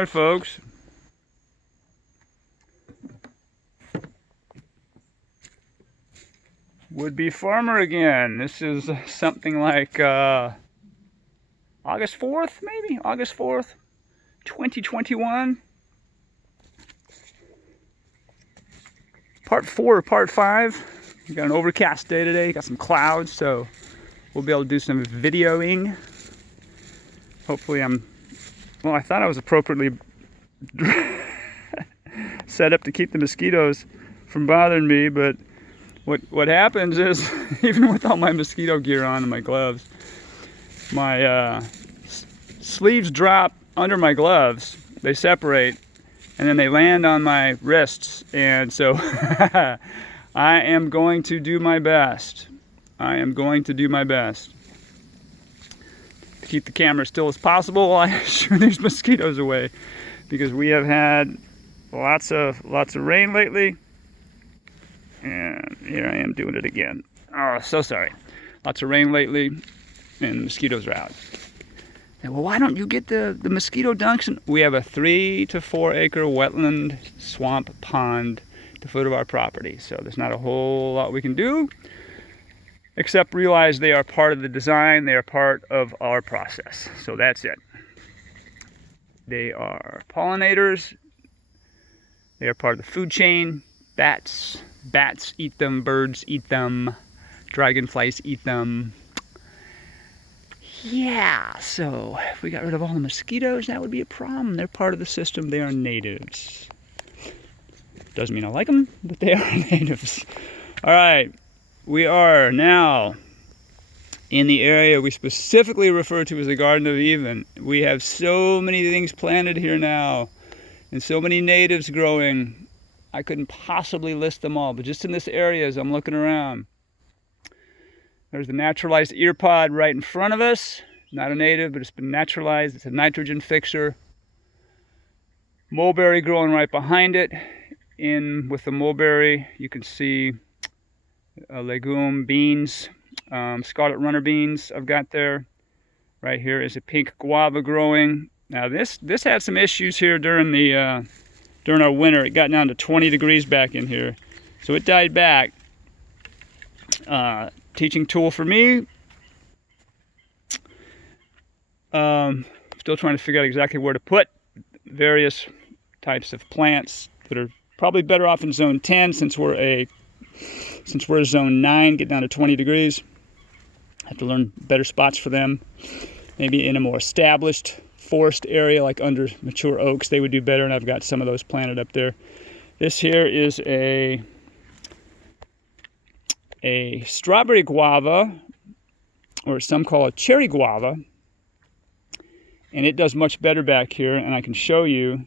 Alright folks, would-be farmer again. This is something like August 4th, maybe? August 4th, 2021. Part 4 or part 5. We got an overcast day today, got some clouds, so we'll be able to do some videoing. Hopefully well, I thought I was appropriately set up to keep the mosquitoes from bothering me, but what happens is, even with all my mosquito gear on and my gloves, my sleeves drop under my gloves, they separate, and then they land on my wrists, and so I am going to do my best. I am going to do my best to keep the camera still as possible while I shoo these mosquitoes away, because we have had lots of rain lately. And here I am doing it again. Oh, so sorry. Lots of rain lately, and mosquitoes are out. And, well, why don't you get the mosquito dunks? We have a 3 to 4 acre wetland swamp pond at the foot of our property, so there's not a whole lot we can do except realize they are part of the design. They are part of our process. So that's it. They are pollinators. They are part of the food chain. Bats eat them, birds eat them, dragonflies eat them. Yeah, so if we got rid of all the mosquitoes, that would be a problem. They're part of the system. They are natives. Doesn't mean I like them, but they are natives. All right, we are now in the area we specifically refer to as the Garden of Eden. We have so many things planted here now, and so many natives growing. I couldn't possibly list them all, but just in this area as I'm looking around, there's the naturalized ear pod right in front of us. Not a native, but it's been naturalized. It's a nitrogen fixer. Mulberry growing right behind it. In with the mulberry, you can see legume beans, scarlet runner beans I've got there. Right here is a pink guava growing. Now this had some issues here during our winter. It got down to 20 degrees back in here, so it died back. Teaching tool for me. Still trying to figure out exactly where to put various types of plants that are probably better off in zone 10, since we're zone 9, get down to 20 degrees. Have to learn better spots for them. Maybe in a more established forest area like under mature oaks, they would do better, and I've got some of those planted up there. This here is a strawberry guava, or some call it cherry guava, and it does much better back here, and I can show you.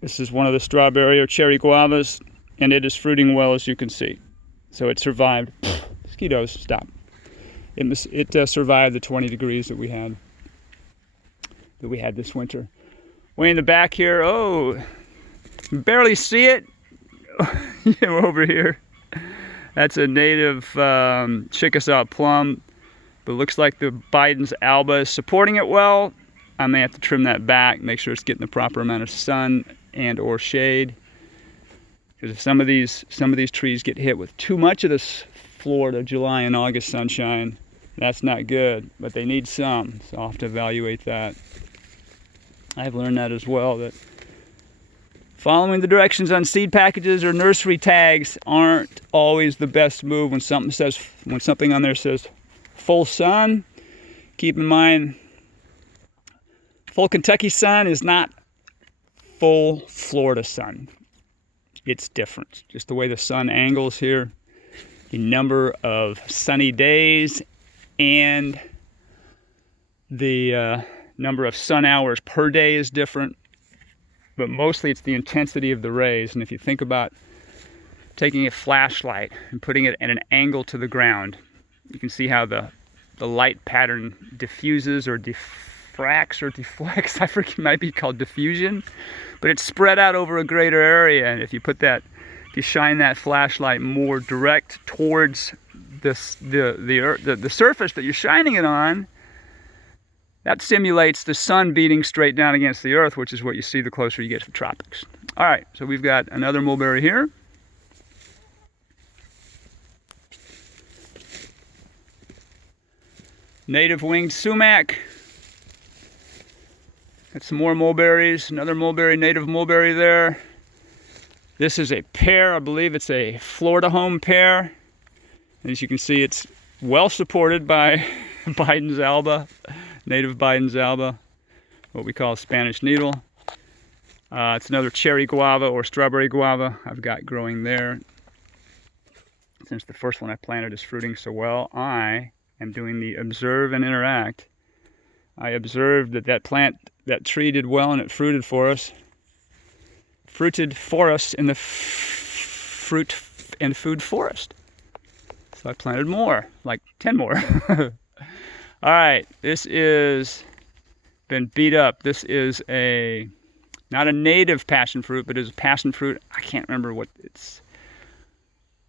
This is one of the strawberry or cherry guavas, and it is fruiting well, as you can see. So it survived. Mosquitoes, stop. It survived the 20 degrees that we had this winter. Way in the back here, oh, barely see it. We're over here. That's a native Chickasaw plum, but looks like the Biden's alba is supporting it well. I may have to trim that back, make sure it's getting the proper amount of sun and or shade. Because if some of these trees get hit with too much of this Florida July and August sunshine, that's not good, but they need some, so I'll have to evaluate that. I've learned that as well, that following the directions on seed packages or nursery tags aren't always the best move. When something on there says full sun, keep in mind full Kentucky sun is not full Florida sun. It's different. Just the way the sun angles here, the number of sunny days, and the number of sun hours per day is different, but mostly it's the intensity of the rays. And if you think about taking a flashlight and putting it at an angle to the ground, you can see how the light pattern diffuses or diffracts or deflects. I forget, it might be called diffusion, but it's spread out over a greater area. And if you shine that flashlight more direct towards the surface that you're shining it on, That simulates the sun beating straight down against the earth, which is what you see the closer you get to the tropics. All right, so we've got another mulberry here. Native winged sumac. Got some more mulberries, another mulberry, native mulberry there. This is a pear, I believe it's a Florida home pear. As you can see, it's well supported by Biden's alba, native Biden's alba, what we call Spanish needle. It's another cherry guava or strawberry guava I've got growing there. Since the first one I planted is fruiting so well, I am doing the observe and interact. I observed that that tree did well and it fruited for us in the fruit and food forest. So I planted more, like 10 more. All right, this is been beat up. This is not a native passion fruit, but it's a passion fruit. I can't remember what it's.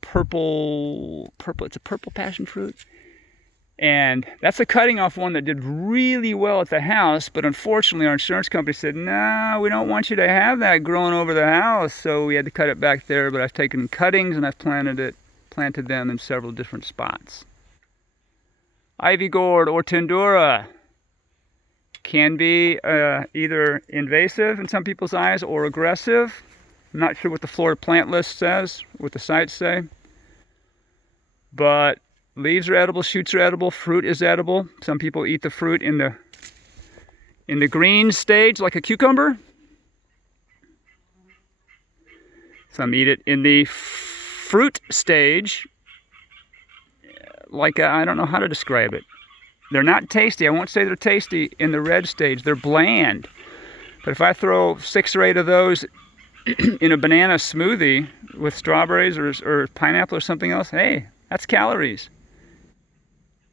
Purple. It's a purple passion fruit. And that's a cutting off one that did really well at the house, but unfortunately our insurance company said, no, we don't want you to have that growing over the house, so we had to cut it back there. But I've taken cuttings and I've planted them in several different spots. Ivy gourd or tendura can be either invasive in some people's eyes or aggressive. I'm not sure what the Florida plant list says, what the sites say, but leaves are edible, shoots are edible, fruit is edible. Some people eat the fruit in the green stage, like a cucumber. Some eat it in the fruit stage, like I don't know how to describe it. They're not tasty. I won't say they're tasty in the red stage. They're bland. But if I throw 6 or 8 of those in a banana smoothie with strawberries or pineapple or something else, hey, that's calories.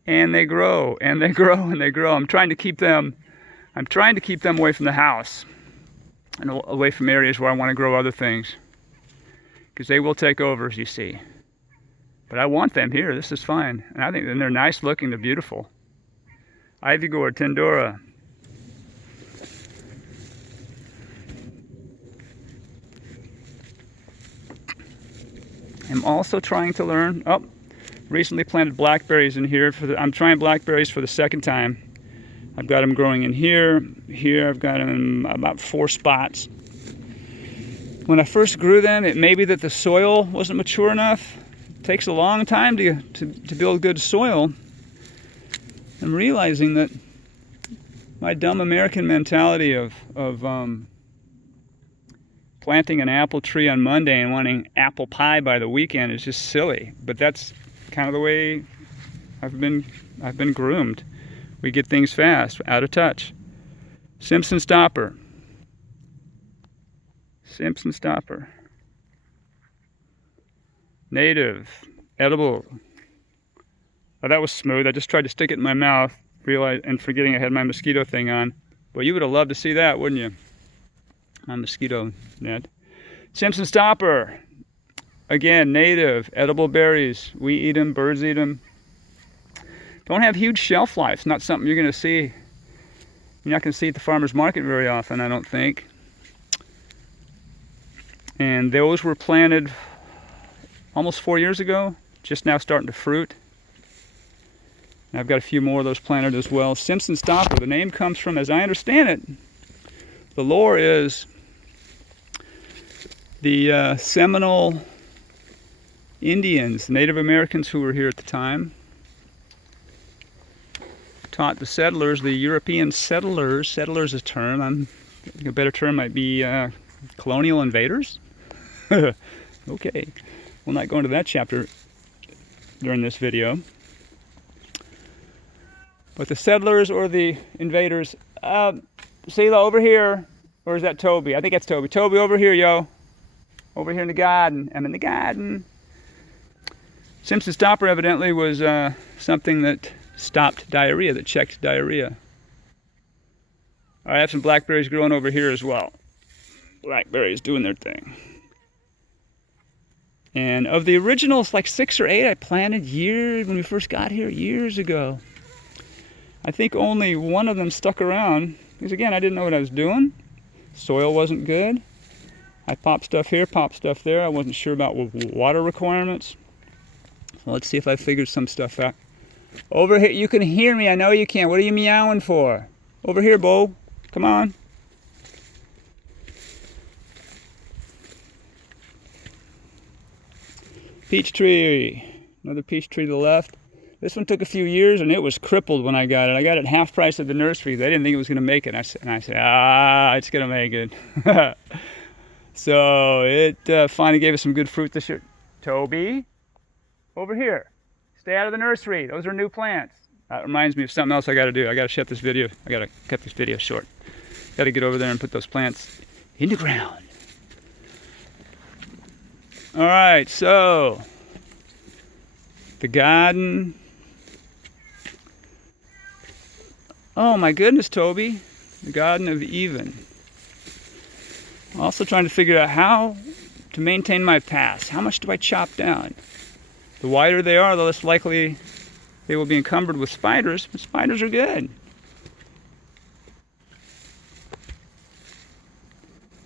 And they grow, and they grow, and they grow. I'm trying to keep them away from the house and away from areas where I want to grow other things, because they will take over, as you see. But I want them here. This is fine. And I think they're nice looking. They're beautiful. Ivy gourd, tendura. I'm also trying to learn. Recently planted blackberries in here. I'm trying blackberries for the second time. I've got them growing in here. Here I've got them in about 4 spots. When I first grew them, it may be that the soil wasn't mature enough. It takes a long time to build good soil. I'm realizing that my dumb American mentality of planting an apple tree on Monday and wanting apple pie by the weekend is just silly. But that's kind of the way I've been groomed. We get things fast, out of touch. Simpson stopper. Simpson stopper. Native, edible. Oh, that was smooth. I just tried to stick it in my mouth, and forgetting I had my mosquito thing on. Well, you would have loved to see that, wouldn't you? My mosquito net. Simpson stopper. Again, native, edible berries. We eat them, birds eat them. Don't have huge shelf life. Not something you're going to see. You're not going to see at the farmer's market very often, I don't think. And those were planted almost 4 years ago, just now starting to fruit. And I've got a few more of those planted as well. Simpson stopper, the name comes from, as I understand it, the lore is the Seminole Indians, Native Americans who were here at the time, taught the settlers, the European settlers is a term, I think a better term might be colonial invaders. Okay, we'll not go into that chapter during this video. But the settlers or the invaders, Selah, over here, or is that Toby? I think that's Toby. Toby, over here, yo. Over here in the garden. I'm in the garden. Simpson stopper evidently was something that stopped diarrhea, that checked diarrhea. I have some blackberries growing over here as well. Blackberries doing their thing. And of the originals, like 6 or 8 I planted when we first got here, years ago. I think only one of them stuck around, because again, I didn't know what I was doing. Soil wasn't good. I popped stuff here, popped stuff there. I wasn't sure about water requirements. So let's see if I figured some stuff out. Over here, you can hear me, I know you can. What are you meowing for? Over here, Bo, come on. Peach tree, another peach tree to the left. This one took a few years and it was crippled when I got it. I got it half price at the nursery. They didn't think it was going to make it. And I said, it's going to make it. So it finally gave us some good fruit this year. Toby, over here. Stay out of the nursery. Those are new plants. That reminds me of something else I got to do. I got to shut this video. I got to cut this video short. Got to get over there and put those plants in the ground. All right, so the garden. Oh my goodness, Toby, the Garden of Eden. I'm also trying to figure out how to maintain my paths. How much do I chop down? The wider they are, the less likely they will be encumbered with spiders, but spiders are good.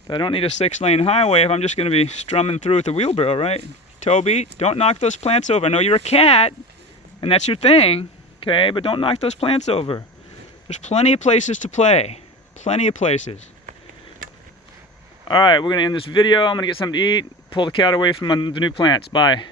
I don't need a 6-lane highway if I'm just going to be strumming through with the wheelbarrow, right? Toby, don't knock those plants over. I know you're a cat, and that's your thing, okay? But don't knock those plants over. There's plenty of places to play. Plenty of places. All right, we're going to end this video. I'm going to get something to eat, pull the cat away from the new plants. Bye.